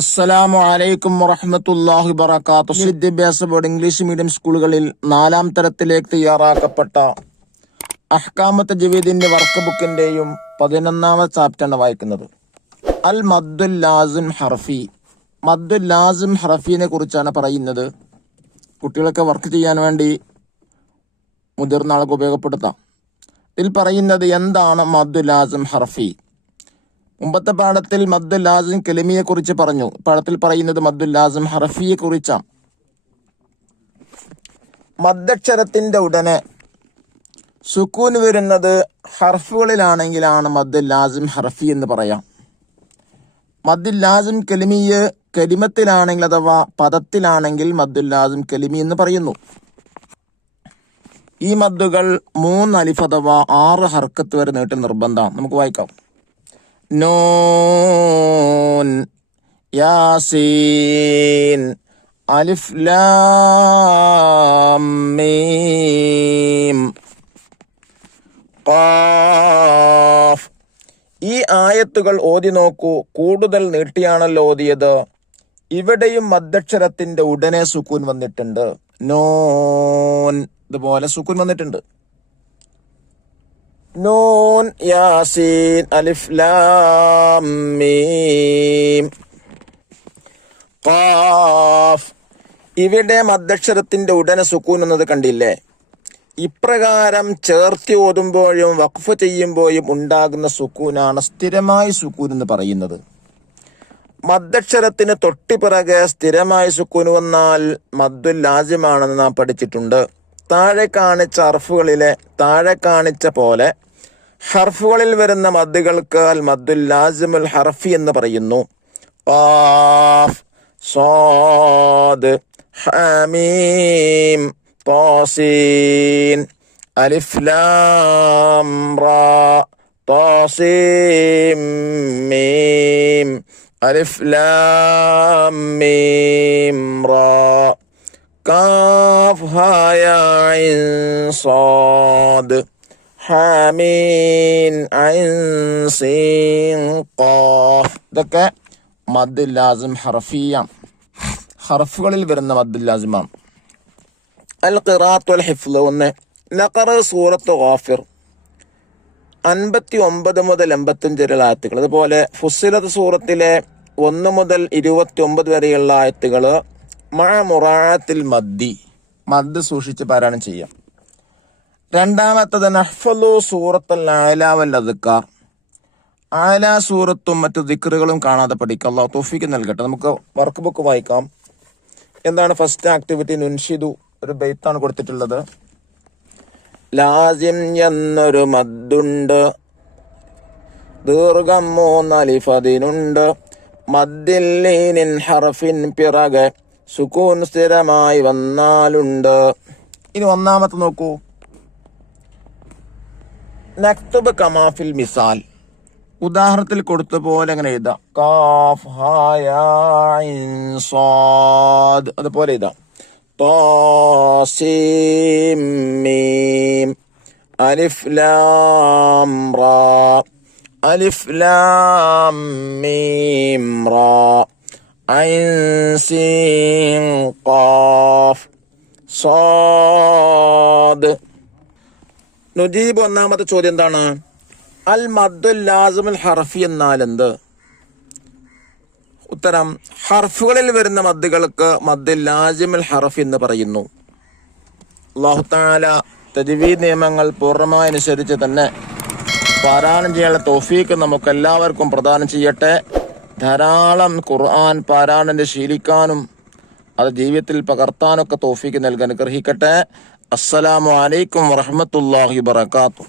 അസ്സലാമു അലൈക്കും വറഹ്മത്തുള്ളാഹി വബറകാതുഹു. വിദ്യാഭ്യാസ ബോർഡ് ഇംഗ്ലീഷ് മീഡിയം സ്കൂളുകളിൽ 4-ാം തരത്തിലേക്ക് തയ്യാറാക്കപ്പെട്ട അഹ്കാമത്ത് തജ്വീദിന്റെ വർക്ക് ബുക്കിന്റെയും 11-ാമത്തെ ചാപ്റ്ററാണ് വായിക്കുന്നത്. അൽ മദ്ദുൽ ലാസിം ഹർഫി. മദ്ദുൽ ലാസിം ഹർഫിനെ കുറിച്ചാണ് പറയുന്നത്. കുട്ടികളൊക്കെ വർക്ക് ചെയ്യാൻ വേണ്ടി മുതിർന്ന ആൾക്ക് ഉപയോഗപ്പെടുത്താം. ഇതിൽ പറയുന്നത് എന്താണ് മദ്ദുൽ ലാസിം ഹർഫി. മുമ്പത്തെ പാഠത്തിൽ മദ്ദുൽ ലാസിം കലിമിയെ കുറിച്ച് പറഞ്ഞു. പാഠത്തിൽ പറയുന്നത് മദ്ദുൽ ലാസിം ഹർഫിയെ കുറിച്ചാണ്. മദ്ദക്ഷരത്തിന്റെ ഉടനെ സുക്കൂൻ വരുന്നത് ഹർഫുകളിലാണെങ്കിലാണ് മദ്ദുൽ ലാസിം ഹർഫി എന്ന് പറയാം. മദ്ദുൽ ലാസിം കലിമിയ് കലിമത്തിലാണെങ്കിൽ അഥവാ പദത്തിലാണെങ്കിൽ മദ്ദുൽ ലാസിം കലിമി എന്ന് പറയുന്നു. ഈ മദ്ദുകൾ 3 അലിഫ് അഥവാ 6 ഹർക്കത്ത് വരെ നീട്ടൽ നിർബന്ധമാണ്. നമുക്ക് വായിക്കാം. നൂൻ, യാസീൻ, അലിഫ് ലാം മീം, ഖാഫ്. ഈ ആയത്തുകൾ ഓതി നോക്കൂ. കൂടുതൽ നീട്ടിയാണല്ലോ ഓതിയത്. ഇവിടെയും മദ്ദക്ഷരത്തിന്റെ ഉടനെ സുക്കൂൻ വന്നിട്ടുണ്ട്. നൂൻ ഇതുപോലെ സുക്കൂൻ വന്നിട്ടുണ്ട്. നൂൻ, യാസീൻ, അലിഫ് ലാം മീം, ഖാഫ്. ഇവിടെ മദ്ദക്ഷരത്തിന്റെ ഉടനെ സുക്കൂൻ എന്നത് കണ്ടില്ലേ? ഇപ്രകാരം ചേർത്തി ഓതുമ്പോഴും വഖഫ് ചെയ്യുമ്പോഴും ഉണ്ടാകുന്ന സുക്കൂനാണ് സ്ഥിരമായ സുക്കൂൻ എന്ന് പറയുന്നത്. മദ്ദക്ഷരത്തിന് തൊട്ടിപ്പിറകെ സ്ഥിരമായ സുക്കൂൻ വന്നാൽ മദ്ദുൽ ലാസിമാണെന്ന് നാം പഠിച്ചിട്ടുണ്ട്. താഴെ കാണിച്ച പോലെ ഹർഫുകളിൽ വരുന്ന മദ്ദുകൾക്ക് അൽ മദ്ദുൽ ലാസിമുൽ ഹർഫി എന്ന് പറയുന്നു. ഖാഫ്, സ്വാദ്, ഹാമീം, ത്വാസീൻ, അലിഫ് ലാം റാ, ത്വാസീം മീം, അലിഫ് ലാം മീം റാ, കാഫ് ഹാ യാ ഐൻ സ്വാദ്, ഹാമീൻ ഐൻ സീൻ ഖാഫ്. ഇതൊക്കെ മദ്ദുൽ ലാസിം ഹർഫിയാണ്. ഹർഫുകളിൽ വരുന്ന മദ്ദുൽ ലാസിമാണ്. അൽ ഖിറാഅത്ത് വൽ ഹിഫ്ള്. 1. നഖറ സൂറത്ത് ഗാഫിർ 59 മുതൽ 85 വരെയുള്ള ആയത്തുകൾ. അതുപോലെ ഫുസ്സിലത്ത് സൂറത്തിലെ 1 മുതൽ 29 വരെയുള്ള ആയത്തുകൾ മഅ മുറാഅത്തിൽ മദ്ദ് സൂക്ഷിച്ച് പാരായണം ചെയ്യാം. 2. നഹ്ഫളു സൂറത്തുൽ അഅ്ലാ വൽ അദ്കാർ. അഅ്ലാ സൂറത്തും മറ്റു ദിക്റുകളും കാണാതെ പഠിക്കാം. അല്ലാഹു തൗഫീഖ് നൽകട്ടെ. നമുക്ക് വർക്ക് ബുക്ക് വായിക്കാം. എന്താണ് ഫസ്റ്റ് ആക്ടിവിറ്റി? നുൻഷിദു. ഒരു ബൈത്താണ് കൊടുത്തിട്ടുള്ളത്. ലാസിം എന്നൊരു മദ്ദുണ്ട്, ദീർഘം 3 അലിഫ് അതിനുണ്ട്, മദ്ദിൽ ലീനിൻ ഹർഫിൻ പിറകെ സുക്കൂൻ സ്ഥിരമായി വന്നാലുണ്ട്. ഇനി 1-ാമത്തെ നോക്കൂ. നക്തുബ് കമാഫിൽ മിസാൽ. ഉദാഹരണത്തിൽ കൊടുത്ത പോലെ അങ്ങനെ എഴുതാം. കാഫ് ഹാ യാ ഐൻ സ്വാദ്. അതുപോലെ എഴുതാം. ത്വാസീം മീം, അലിഫ് ലാം റാ, അലിഫ് ലാം മീം റാ, ഐൻ സീൻ ഖാഫ്, സ്വാദ്. നുജീബ്. 1-ാമത്തെ ചോദ്യം എന്താണ്? അൽ മദ്ദുൽ ലാസിമുൽ ഹർഫി എന്നാൽ എന്ത്? ഉത്തരം: ഹർഫുകളിൽ വരുന്ന മദ്ദുകൾക്ക് മദ്ദുൽ ലാസിമുൽ ഹർഫി എന്ന് പറയുന്നു. അല്ലാഹു തആല തജ്വീദ് നിയമങ്ങൾ പൂർണ്ണമായി അനുസരിച്ച് തന്നെ പാരായണം ചെയ്യാനുള്ള തൗഫീഖ് നമുക്ക് എല്ലാവർക്കും പ്രദാനം ചെയ്യട്ടെ. ധാരാളം ഖുർആൻ പാരായണം ശീലിക്കാനും അത് ജീവിതത്തിൽ പകർത്താനൊക്കെ തൗഫീഖ് നൽകാൻ അനുഗ്രഹിക്കട്ടെ. അസ്സലാമു അലൈക്കും വറഹ്മത്തുള്ളാഹി വബറകാതുഹു.